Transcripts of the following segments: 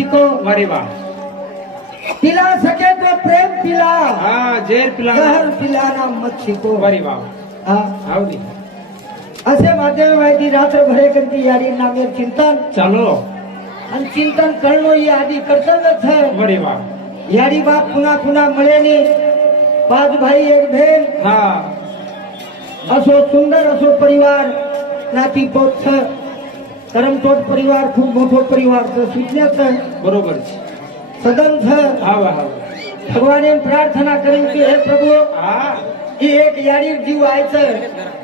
शिको अरे वाह पिला सके तो प्रेम पिला हाँ जेर पिला जहर पिलाना मत शिको अरे वाह हाँ आवडी असे माध्यम माहिती रात्र भरे करती यारी नामे चिंतन चालो आणि चिंतन करणं ही आधी कर्तव्यच है अरे वाह यारी बाप पुन्हा पुन्हा मिळेनी 5 भाई 1 बहीण हाँ असो सुंदर असो परिवार नाती पोत करमतोट परिवार खूप मोठो परिवार सुचण्यात बरोबर सदन हा वा हा भगवान प्रार्थना करेन की हे प्रभु हाँ ही एक यारी जीव आयचं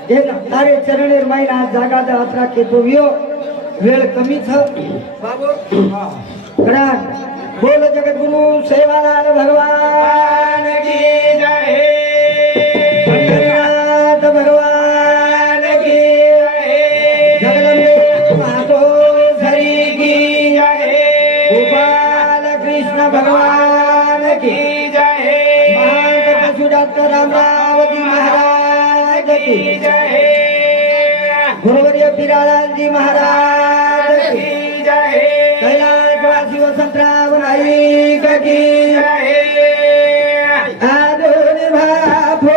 हे तारे चरणेर मायना जागा द अत्रा के तो वियो वेळ कमी छ बाबू करा बोल जगद्गुरु सेवालाल भगवान की जय जगन्नाथ भगवान की जगदम्बे मातो धरी की गोपाल कृष्ण भगवान की महान डॉक्टर अमरावती महाराज की गुरुवर्य पिरालाल जी महाराज की कैलाशवासी वसंतराव नाईक की आदोनी भाभो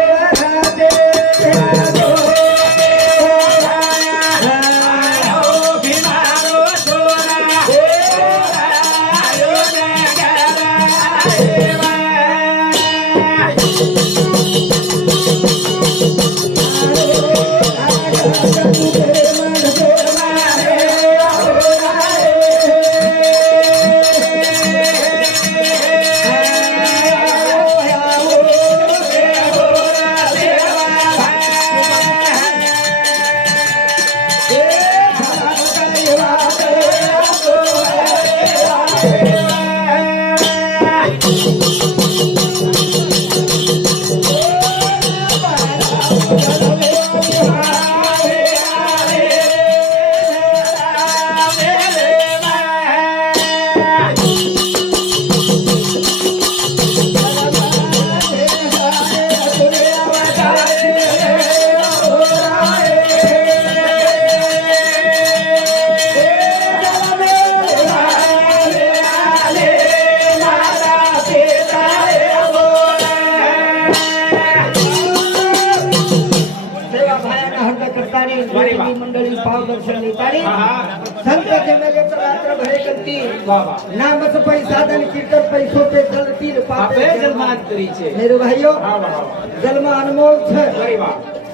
राधे मंडळी पाव दर्शन नेतारी संत जमेलेच रात्र भरे करती नामच पैसा दन कीर्तन पैसो पे चलतील पापे जन्मांतरीचे मेरे भाइयों जन्म अनमोल छ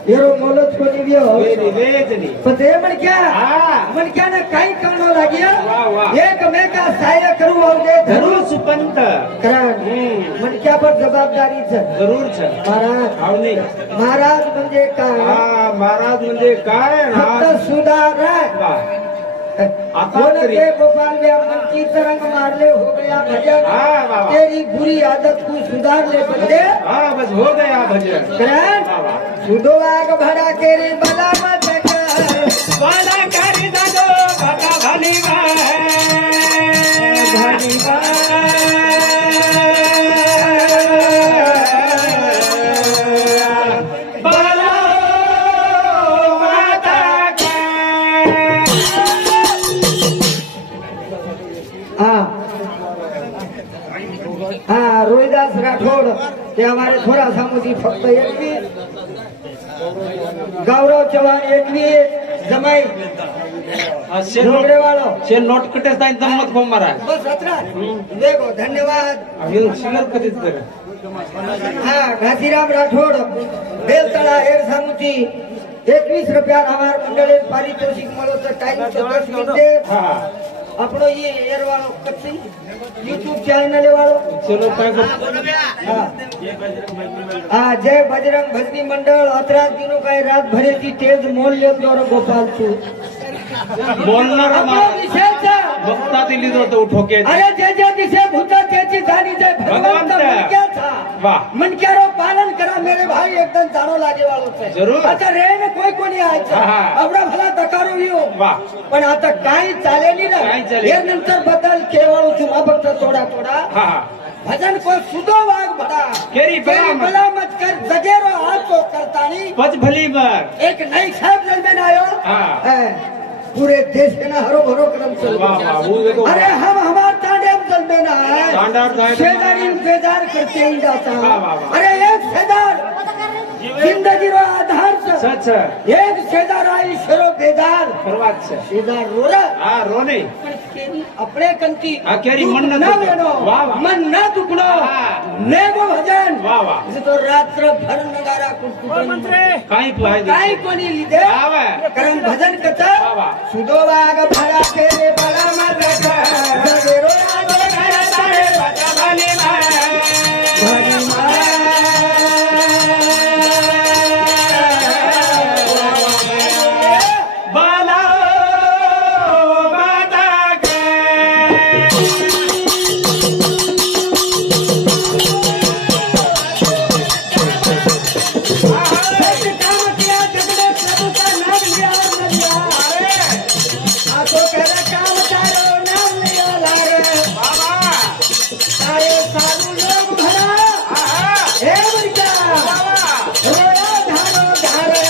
येरो मोलच को निव्यो पते मन क्या ना काही करणो लाग्या एक में का सहाय्य करू आवडे जरूर सुपंत कारण मन क्या पर जबाबदारी छ जरूर छ महाराज हाव नाही महाराज म्हणजे काय महाराज म्हणजे काय फक्त सुधार आता बोले गोपाल ने अपन की तरंग मार ले हो गया भजन तेरी बुरी आदत को सुधार ले बंदे बस हो गया भजन सुधो आग भरा के रे बला मत कर वाला कर दो भगा भली रोहिदास राठोड ते हमारे थोड़ा सा मुझे फक्त एकवी गौरव चव्हाण एकवी जमाई वालों शे नोट कटे दम्मत को मारा बस अतरा देखो धन्यवाद अभी शिलर कधीच कर घासीराम राठोड बेलतळा हेर सामुची 21 रुपया हमार मंडळे पारितोषिक मळो तर टाइम 10 मिनिट अपनो ये एयर वालो कच्ची यूट्यूब चैनल वालो चलो काय जय बजरंग भजनी मंडळ 18 दिनों काय रात भरे की तेज मोल लेतो और गोपाल तू बोलणार विशेष बघता दिली तो ठोके अरे जे जे दिसे भूत त्याची जाणी जय भगवंत मनक्याचा वाह मनक्यारो पालन करा मेरे भाई एकदम जाणो लागे वालो छे जरूर आता रेन कोणी आयचा आवडा भला दकारो वियो वाह पण आता काही चालेली ना हे नंतर बदल केवळ तुम्हा फक्त थोडा भजन को सुधो वाग भड़ा केरी भला मत कर जगेरो हाथ तो करतानी पच भली बर एक नई साहब जल में आयो पूरे देश के ना हरो भरो कदम चल वाह वाह अरे हम हमार तांडे घोड्यावर जायचं शेजारी बेजार करते ही जाता वा, वा, वा. अरे एक शेजार जिंदगी रो आधार छ. सच एक शेजार आई शरो बेजार परवाच છે शेजार रोरा હા રોને अपने कंती આ કેરી મન ન ना દુખે. लेनो वाह, वाह. मन न दुखनो हाँ. नेगो भजन वाह, वाह. इसे तो रात्र भर नगारा कुटकुटन કાઈ ફાયદો काय कोणी लिदे આવે करम भजन करता वाह, वाह. सुदो वाग भरा तेरे बड़ा मत जगेरो आगो खड़ा तारे बचा भली भरी બાલા માતા કે काम किया जगदे प्रभु का नाम लिया और न लिया आको करे काम तारो नाम लिया लारे બાબા तारे साधु लोग भरा हे बच्चा रोया धारो धारे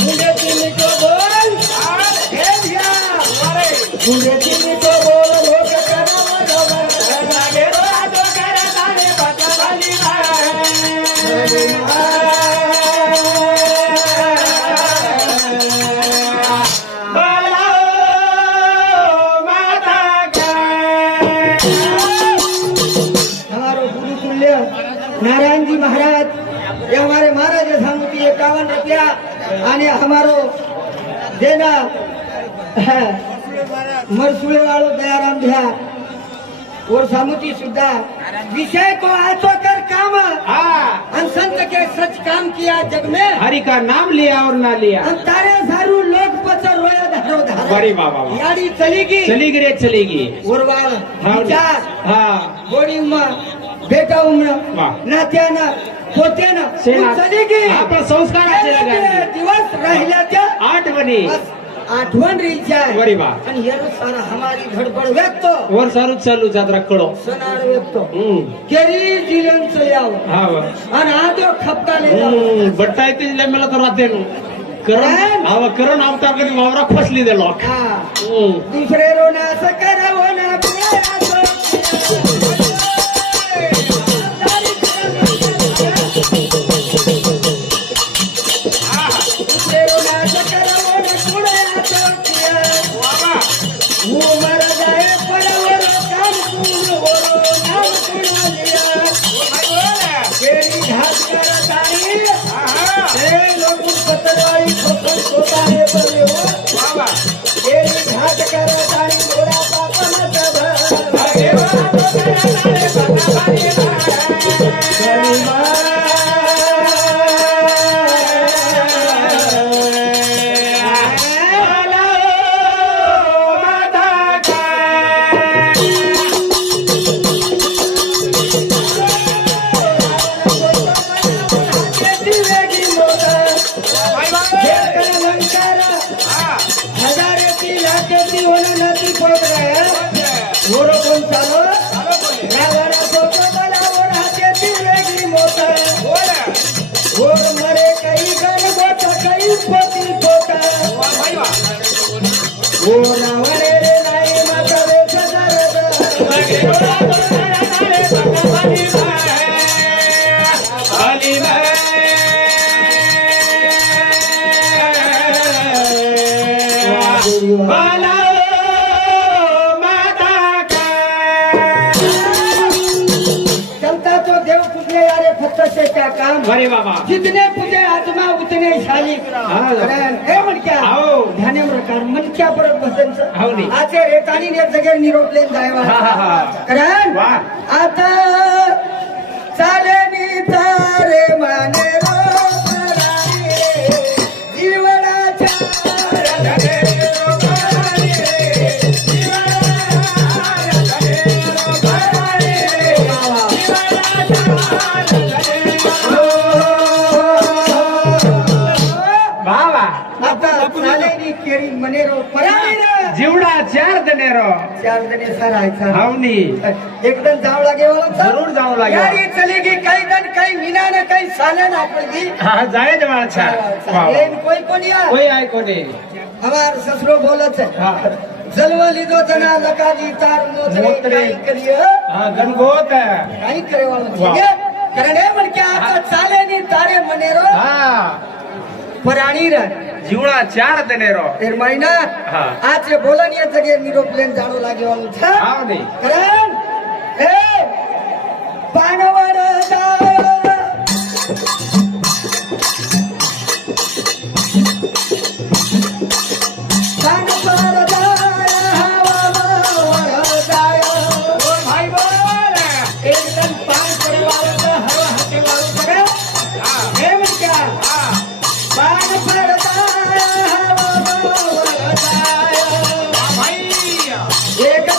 मुझे दिल को बोल हे भैया मुझे दिल को बोल लोग करो लागे रो आको करे तारे बचा भली બાલા માતા કે हमारो गुरु तुल्य नारायण जी महाराज ये हमारे महाराज है सामुती 51 रुपया आणि हमारो देना मरसुळे वालो दयाराम भ्या और सामुती सुद्धा विषय को आचो कर काम હા हम संत के सच काम किया जग में हरि का नाम लिया और ना लिया हम तारे सारू लोग पचर रोया धारो धारा बड़ी बाबा वाह. यारी चलेगी चली रे चलेगी उर्वाळ हाँ विचार हाँ गोडी उम्र बेटा उम्र वाह. नात्यानं पोत्यानं सेना. चलेगी आपण संस्काराचे लगायचे. दिवस राहिल्या त्या आठवणी बस आठवण रहीच्या बरी बा आणि हे सारा हमारी धडपड व्यक्त वर सारू चालू जात्रा कळो सणाड व्यक्त केरी जिलन चल्याव हा वा. आणि आजो खपकाले बट्टा येते दिले मला तर राहते करण हा करण अवतार कधी वावरा फसली दे लोक हा दुसरे रोना असं करावं ना पुढे असं दुसरे रोना असं करावं ना पुढे असं वो मर जाए परावर काम पूर्ण बोलो नाम कुणालिया केरी घात करत आहे हे लोक पतवाई ठोकर सोतारे बरे हो केरी घात करत आहे गोडा पापनात हजारेची लाखेची होणं नदी पोट ओरो कोण चालो रावणा सोतो मला ओर हातेची वेगळी मोठ ओर मरे काही गण गोट काही पोती पोट ओ रावणे रे नाही माता वेश चलता तो देव पूजने यारे फक्त से क्या काम बरे बाबा जितने पूजे आत्मा उतने शाली हाँ. हे म्हणक्या हो. ध्याने प्रकार मनक्या परत बसायचं हो नी. आचे रेतानी ने जगे निरोप लेन जायवा हा, हा, हा. कारण वाह. आता चाले नी तारे माने रो परारी जीवनाच्या रगडे रो परारी बाबा आता चालेली केरी मनेरो परारी जीवडा चार दनेरो चार जणे सरायचा हावनी एकदम जावं लागेल जरूर जावं लागेल. यारी चलेगी काही जण काही मिनानं काही सालन आपली हा जाए जवाळ छा कोई कोणी कोई आय कोणी हमार ससुरो बोलत है हा जलवा लिदो जना लकाजी तार मोतरे मोतरे. काही करिय हा गणगोत काही करे वाळून वा. ठीक आहे कारण हे म्हण की आता चाले नी तारे मनेरो हा पराणी रे जीवळा चार देनेरो तेर महिना हा. आज रे बोलानिया जगे निरोप्लेन जाणू लागे वाळून छ हा दे कारण ए पानवड जाय पानवड जाय हवा जाय बोल भाई बोल एकदम पान करे वाळून हवा हाते वाळून सगळं हा हे म्हण क्या हा पानवड जाय हवा जाय भाई एक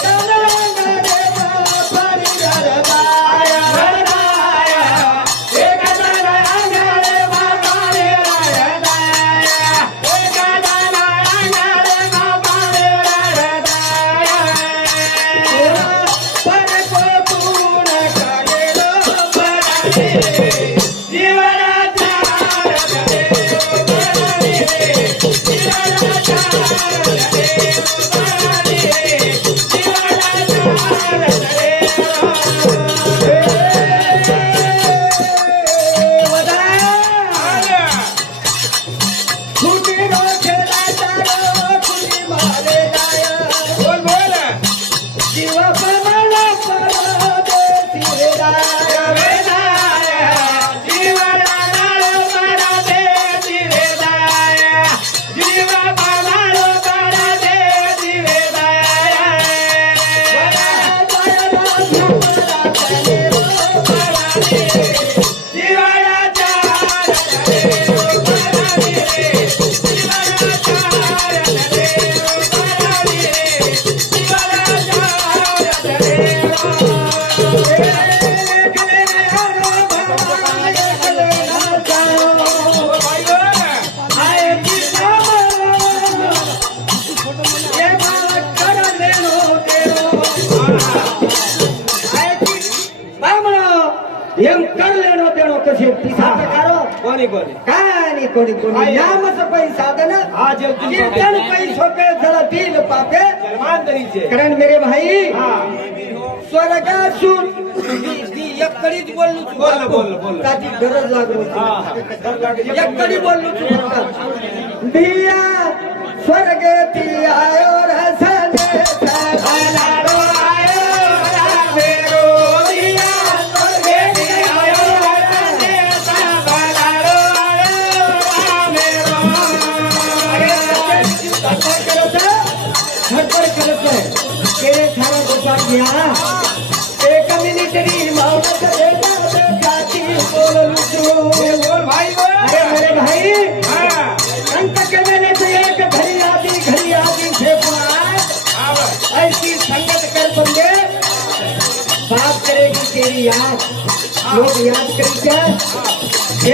बोल बोल एम कर लेनो तेनो कसे पिसाचा कारो कोणी कोणी काय कोणी कोणी काय? नामच पै साधन हा, जल तुम कीर्तन पै सोपे जरा दिल पापे जन्मांतरीचे कारण मेरे भाई हा स्वर्गासून ती एककडीच बोललो तू बोल, बोल, बोल. त्याची गरज लागलो हा एककडी बोललो तू फक्त दिया स्वर्ग ती आयो रसने सगलाडो आयो रामेरो दिया स्वर्ग ती आयो रसने सगलाडो आयो रामेरो हटकर करत आहे तेरे थारा गोपाल घ्या एक मिनिटरी मावत देता जाती बोलू तू बोल भाई बोल अरे मेरे भाई हा अंत के मेले से एक घड़ी आदि फेंकुआए ऐसी संगत कर बंदे बात करेगी तेरी याद लोग याद करेंगे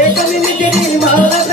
एक मिनट तेरी मावत